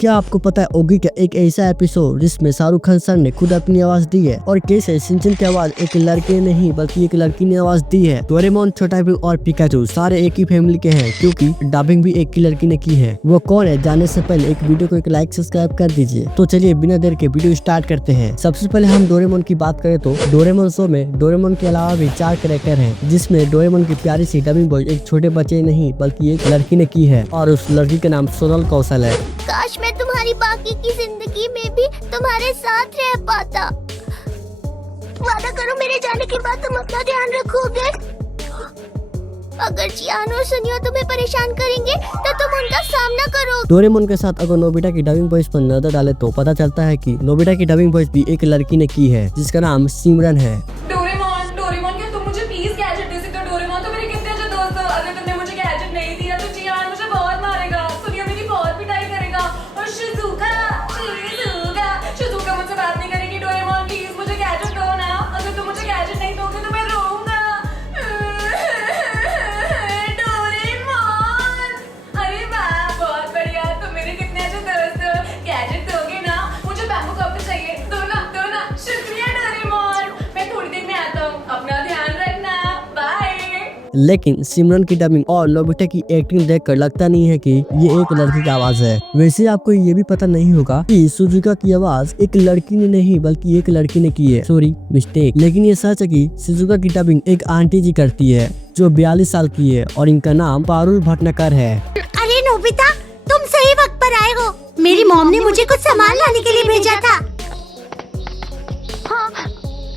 क्या आपको पता है ओगी का एक ऐसा एपिसोड जिसमें शाहरुख खान सर ने खुद अपनी आवाज दी है और कैसे शिनचैन की आवाज एक लड़के ने नहीं बल्कि एक लड़की ने आवाज दी है। डोरेमोन, छोटा भीम और पिकाचू सारे एक ही फैमिली के हैं क्योंकि डबिंग भी एक ही लड़की ने की है। वो कौन है जानने से पहले एक वीडियो को एक लाइक सब्सक्राइब कर दीजिए। तो चलिए बिना देर के वीडियो स्टार्ट करते हैं। सबसे पहले हम डोरेमोन की बात करें तो डोरेमोन शो में डोरेमोन के अलावा भी 4 कैरेक्टर हैं, जिसमें डोरेमोन की प्यारी सी डबिंग वॉइस एक छोटे बच्चे नहीं बल्कि एक लड़की ने की है और उस लड़की का नाम सोनल कौशल है। काश मैं तुम्हारी बाकी की जिंदगी में भी तुम्हारे साथ रह पाता। वादा करो मेरे जाने के बाद तुम अपना ध्यान रखोगे। अगर जियान और सुनियो तुम्हें परेशान करेंगे तो तुम उनका सामना करो। डोरेमोन के साथ अगर नोबिता की डबिंग वॉइस पर नजर डाले तो पता चलता है कि नोबिता की डबिंग वॉइस भी एक लड़की ने की है जिसका नाम सिमरन है। डोरेमोन, डोरेमोन क्या तुम मुझे प्लीज गैजेट दे सकते हो? डोरेमोन तो मेरे कितने अच्छे दोस्त हो। अगर तुमने मुझे गैजेट नहीं दिया तो जियान मुझे बहुत मारेगा, सुनियो मेरी बहुत पिटाई करेगा और शिजुका मुझसे बात नहीं करेगी। डोरेमोन प्लीज मुझे गैजेट दो ना। अगर तुम मुझे गैजेट नहीं दोगे तो मैं रोऊंगा। डोरेमोन, अरे वाह बहुत बढ़िया, तुम मेरे कितने अच्छे दोस्त हो। गैजेट दोगे ना? मुझे बैम्बू कॉप्टर चाहिए। दो ना। शुक्रिया डोरेमोन, मैं थोड़ी देर में आता हूँ, अपना ध्यान रखना, बाय। लेकिन सिमरन की डबिंग और नोबिता की एक्टिंग देखकर लगता नहीं है कि ये एक लड़की की आवाज है। वैसे आपको ये भी पता नहीं होगा कि शिजुका की आवाज एक लड़की ने नहीं बल्कि एक लड़की ने की है। Sorry mistake. लेकिन ये सच है कि शिजुका की डबिंग एक आंटी जी करती है जो 42 साल की है और इनका नाम पारुल भटनागर है। अरे नोबिता, तुम सही वक्त पर आए हो। मेरी मॉम ने मुझे कुछ सामान लाने के लिए भेजा था। हाँ,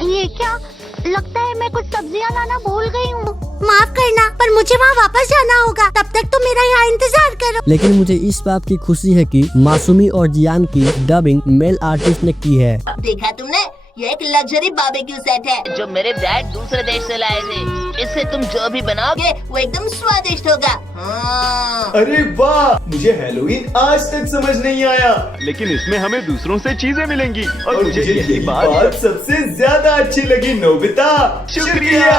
ये क्या? लगता है मैं कुछ सब्जियां लाना भूल गई हूँ। माफ करना, पर मुझे वहाँ वापस जाना होगा। तब तक तुम मेरा यहाँ इंतजार करो। लेकिन मुझे इस बात की खुशी है कि मासूमी और जियान की डबिंग मेल आर्टिस्ट ने की है। देखा तुमने? ये एक लग्जरी बारबेक्यू सेट है जो मेरे डैड दूसरे देश से लाए थे। इससे तुम जो भी बनाओगे वो एकदम स्वादिष्ट होगा। हाँ। अरे वाह, मुझे हैलोवीन आज तक समझ नहीं आया, लेकिन इसमें हमें दूसरों से चीजें मिलेंगी और मुझे यही बात सबसे ज्यादा अच्छी लगी। नोबिता शुक्रिया।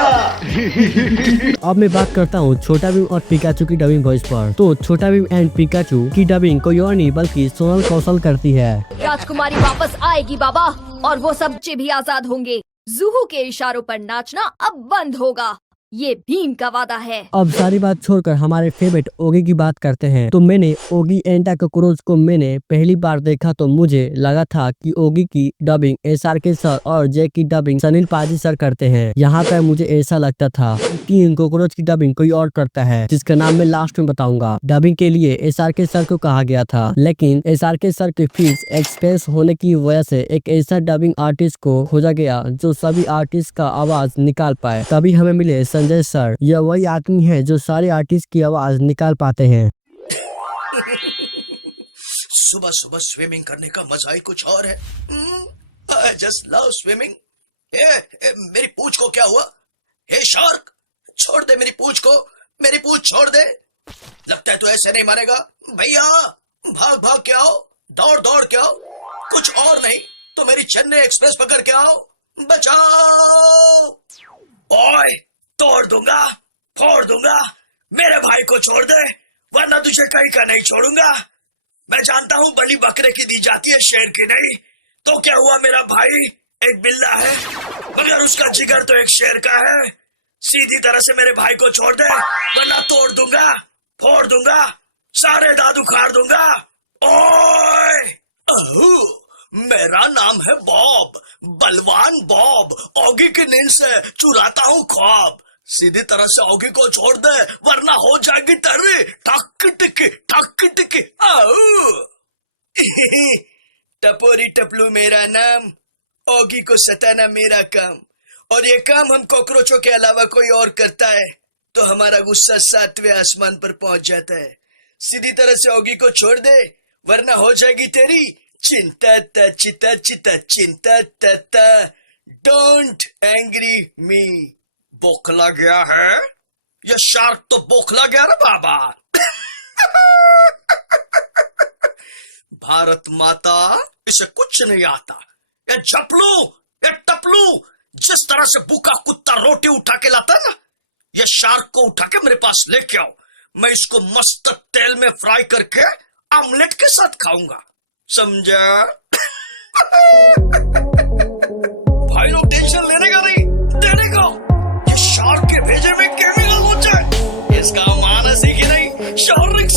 अब मैं बात करता हूँ छोटा भीम और पिकाचू की डबिंग वॉइस पर। तो छोटा भीम एंड पिकाचू की डबिंग कोई और नहीं बल्कि सोनल कौशल करती है। राजकुमारी वापस आएगी बाबा, और वो सब बच्चे भी आजाद होंगे। जुहू के इशारों पर नाचना अब बंद होगा, ये भीम का वादा है। अब सारी बात छोड़कर हमारे फेवरेट ओगी की बात करते हैं। तो मैंने ओगी एंटा कॉकरोच को मैंने पहली बार देखा तो मुझे लगा था कि ओगी की डबिंग SRK सर और जे की डबिंग सनील पाजी सर करते हैं। यहाँ पर मुझे ऐसा लगता था कि इन कॉकरोच की डबिंग कोई और करता है, जिसका नाम मैं लास्ट में बताऊंगा। डबिंग के लिए SRK सर को कहा गया था, लेकिन SRK सर की फीस एक्सपेंस होने की वजह से एक ऐसा डबिंग आर्टिस्ट को खोजा गया जो सभी आर्टिस्ट का आवाज निकाल पाए। तभी हमें मिले संजय सर। यह वही आदमी है जो सारे आर्टिस्ट की आवाज निकाल पाते हैं। सुबह सुबह स्विमिंग करने का मजा ही कुछ और है। I just love swimming. मेरी पूंछ को क्या हुआ? हे शार्क, छोड़ दे मेरी पूंछ को। मेरी पूंछ छोड़ दे। लगता है तू ऐसे नहीं मारेगा। भैया भाग भाग के आओ, दौड़ दौड़ के आओ। कुछ और नहीं तो मेरी चेन्नई एक्सप्रेस पकड़ के आओ। बचाओ। ओए, तोड़ दूंगा, फोड़ दूंगा। मेरे भाई को छोड़ दे वरना तुझे कहीं का नहीं छोड़ूंगा। मैं जानता हूँ बलि बकरे की दी जाती है, शेर की नहीं। तो क्या हुआ, मेरा भाई एक बिल्ला है मगर उसका जिगर तो एक शेर का है। सीधी तरह से मेरे भाई को छोड़ दे वरना तोड़ दूंगा, फोड़ दूंगा, सारे दांत उखाड़ दूंगा। ओए, मेरा नाम है बॉब, बलवान बॉब। ओगी की नींद से चुराता हूँ ख्वाब। सीधी तरह से ओगी को छोड़ दे वरना हो जाएगी तेरी ठक टिकी। टपोरी टपलू मेरा नाम, ओगी को सताना मेरा काम। और ये काम हम कॉकरोचों के अलावा कोई और करता है तो हमारा गुस्सा 7वें आसमान पर पहुंच जाता है। सीधी तरह से ओगी को छोड़ दे वरना हो जाएगी तेरी चिंता ता। डोंट एंग्री मी। बोखला गया है ये शार्क, तो बोखला गया ना बाबा। भारत माता, इसे कुछ नहीं आता। ये झपलू, ये टपलू, जिस तरह से भूखा कुत्ता रोटी उठा के लाता है ना, ये शार्क को उठा के मेरे पास लेके आओ। मैं इसको मस्त तेल में फ्राई करके ऑमलेट के साथ खाऊंगा। समझा? भाई लोग टेंशन लेने का नहीं, देने का। ये शार्क के भेजे में केमिकल हो जाए, इसका मानस ही कि नहीं, शार्क